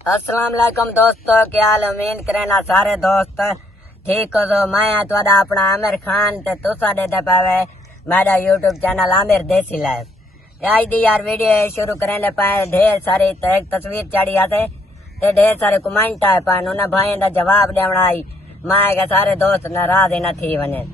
अस्सलाम वालेकुम दोस्तों, क्या हाल? उम्मीद करना सारे दोस्त ठीक हो। तो मैं तुहाडा अपना आमिर खान ते तुसा देते पावे मेरा यूट्यूब चैनल आमिर देसी लाइफ। आज दी यार वीडियो शुरू करने पाए ढेर सारी एक तस्वीर चढ़ी आते ते ढेर सारे कमेंट आए पाए उन्हें भाई का जवाब देना आई। मैं के सारे दोस्त नाराज न थी वने।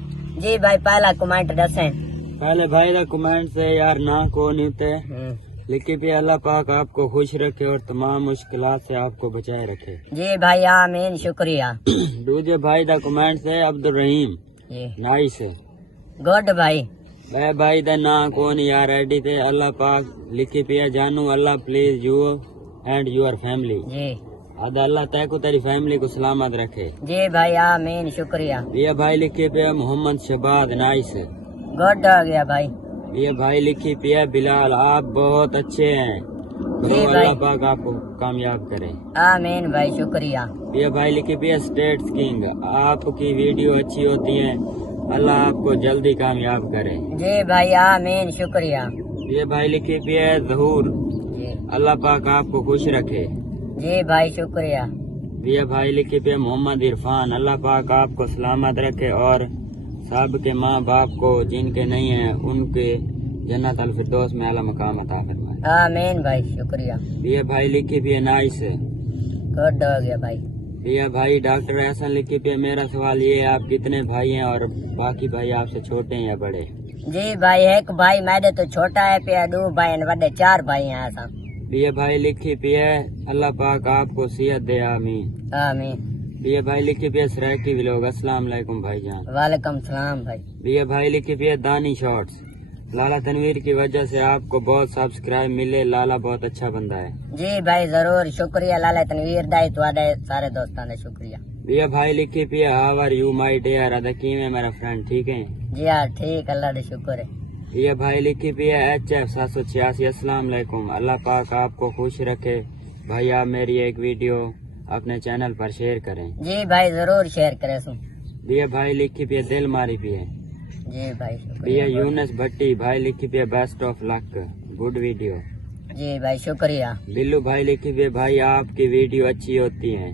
जी भाई पहला कमेंट दसें। पहले भाई का कमेंट से यार ना को नहीं थे लिखी भी अल्लाह पाक आपको खुश रखे और तमाम मुश्किलात से आपको बचाए रखे। जी भाई आमीन, शुक्रिया। दूसरे भाई का कमेंट से अब्दुल रहीम नाइस गुड भाई। वह भाई का ना कौन यार रेडी थे अल्लाह पाक लिखी पिया जानू Allah bless you and your family. जी आदा अल्लाह तय को तेरी फैमिली को सलामत रखे। जी भाई आमीन, शुक्रिया। ये भाई लिखी पिया मोहम्मद शबाद नाइस गुड हो गया भाई। ये भाई लिखी पिया बिलाल आप बहुत अच्छे हैं ब्रो, अल्लाह पाक आपको कामयाब करे। आमीन भाई, शुक्रिया। ये भाई लिखी पिया स्टेट्स किंग आपकी वीडियो अच्छी होती है अल्लाह आपको जल्दी कामयाब करे। जी भाई आमीन, शुक्रिया। ये भाई लिखी पिया जहूर जी अल्लाह पाक आपको खुश रखे। जी भाई शुक्रिया। ये भाई लिखी पिया मोहम्मद इरफान अल्लाह पाक आपको सलामत रखे और सब के माँ बाप को जिनके नहीं है उनके जन्नत अल फिरदौस में आला मकाम अता फरमाए। आमीन भाई, शुक्रिया। ये भाई लिखी पिया नाइस गुड हो गया भाई। ये भाई डॉक्टर एहसन लिखी पे मेरा सवाल ये है आप कितने भाई हैं और बाकी भाई आपसे छोटे हैं या बड़े? जी भाई एक भाई मेरे तो छोटा है पिया, दो भाई बड़े, चार भाई हैं ऐसा। ये भाई लिखी पिया अल्लाह पाक आपको सेहत दे आमीन। आमीन। ये भाई लिखी पिया सराकी व्लॉग अस्सलाम वालेकुम भाईजान। वालेकुम सलाम भाई। ये भाई लिखी पिया दानी शॉर्ट्स लाला तनवीर की वजह से आपको बहुत सब्सक्राइब मिले, लाला बहुत अच्छा बंदा है। जी भाई जरूर शुक्रिया लाला तनवीर दाई तुहाडे सारे दोस्तों ने शुक्रिया। ये भाई लिखी पिया how are you my dear अदा कीवें मेरा फ्रेंड ठीक है? जी यार ठीक, अल्लाह का शुक्र है। ये भाई लिखी पिया HF 786 अस्सलाम वालेकुम अल्लाह पाक आपको खुश रखे। भाई आप मेरी एक वीडियो अपने चैनल पर शेयर करें। जी भाई जरूर शेयर करे सू। ये भाई लिखी पिया दिल मारी पिया। जी भाई शुक्रिया। ये यूनस भट्टी भाई लिखी पिया best of luck good video. जी भाई शुक्रिया। बिल्लू भाई लिखी पिया भाई आपकी वीडियो अच्छी होती है।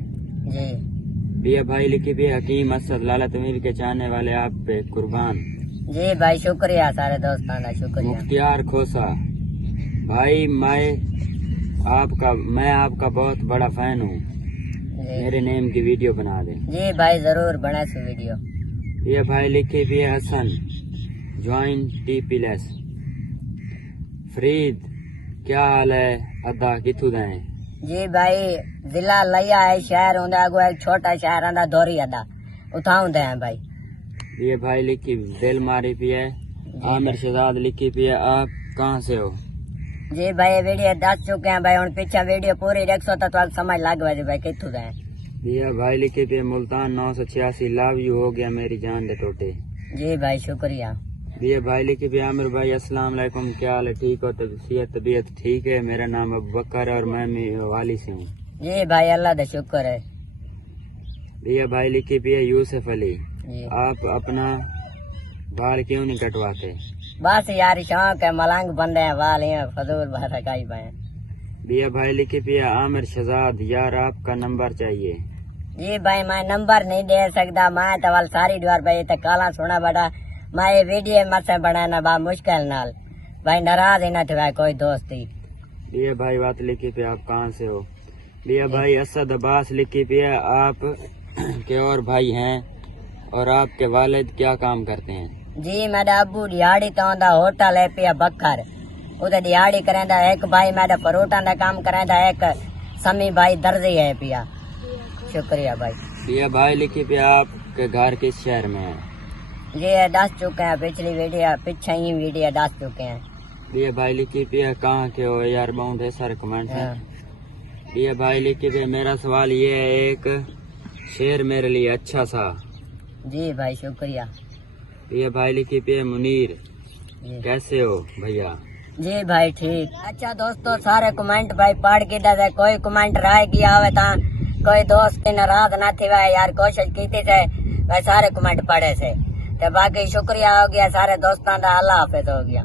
जी ये भाई लिखी पिया हकीम असद लाला तमीर के चाहने वाले आप पे कुर्बान। जी भाई शुक्रिया सारे दोस्तों का शुक्रिया। मुख्तियार खोसा भाई मैं आपका बहुत बड़ा फैन हूँ, मेरे नेम की वीडियो बना दे। जी भाई जरूर बना सी वीडियो। ये भाई लिखी भी हसन ज्वाइन TPLS फरीद क्या हाल है अदा किथू दें? जी भाई जिला लिया है, शहर होंदा अगो एक छोटा शहर आंदा धोरी अदा उठाऊ दे भाई। ये भाई लिखी दिल मारी पी है। आमिर शहजाद लिखी पी है आप कहाँ से हो? जी भाई वीडियो दस चुके हैं भाई, हम पीछे वीडियो पूरी देखो तो तुम समझ लग जी भाई किथू दे। ये भाई लिखी पी मुल्तान 986 लव यू हो गया मेरी जान दे टोटे। जी भाई शुक्रिया। ये भाई लिखी पी आमिर भाई अस्सलाम वालेकुम क्या हाल है ठीक हो? तबीयत ठीक है? मेरा नाम अबू बकर है और मैं वाली से हूँ। जी भाई अल्लाह का शुक्र है। ये भाई लिखी पी है यूसुफ अली जी। आप अपना बाल क्यों नहीं कटवाते? बस यार शौक है, मलंग बंदे हैं वाल हैं फजूल भाषा का ही भाई। बिया भाई लिखी पिया आमिर शहजाद यार आपका नंबर चाहिए। जी भाई मैं नंबर नहीं दे सकता, मैं तो वाल सारी दीवार भाई तो काला सोना बड़ा मैं ये वीडियो मत से बनाना बा मुश्किल नाल भाई, नाराज ही ना थे कोई दोस्ती। बिया भाई बात लिखी पिया आप कहाँ से हो? बिया भाई असद अब्बास लिखी पिया आप के और भाई हैं और आपके वालिद क्या काम करते हैं? जी मेरा अबू दिहाड़ी तो आंदा होटल है पिया बकर उधर दिहाड़ी करेंदा। एक भाई मेरा फ्रूटा का काम करेंदा, एक समी भाई दर्जी है पिया। शुक्रिया भाई। बिया भाई लिखी पिया आपके घर किस शहर में है? ये दस चुके हैं, पिछली वीडियो पीछे ही वीडियो दस चुके हैं। बिया भाई लिखी पिया कहाँ के हो यार? बहुत सारे कमेंट हैं। बिया भाई लिखी पिया मेरा सवाल ये है एक शेर मेरे लिए अच्छा सा। जी भाई शुक्रिया। ये भाई लिखी पे मुनीर कैसे हो भैया? जी भाई ठीक। अच्छा दोस्तों सारे कमेंट भाई पढ़ के दे, कोई कमेंट राय किया हुआ था कोई दोस्त के नाराज ना थे भाई यार, कोशिश की थी भाई सारे कमेंट पढ़े से। तो बाकी शुक्रिया हो गया सारे दोस्तों का, अल्लाह हाफिज हो गया।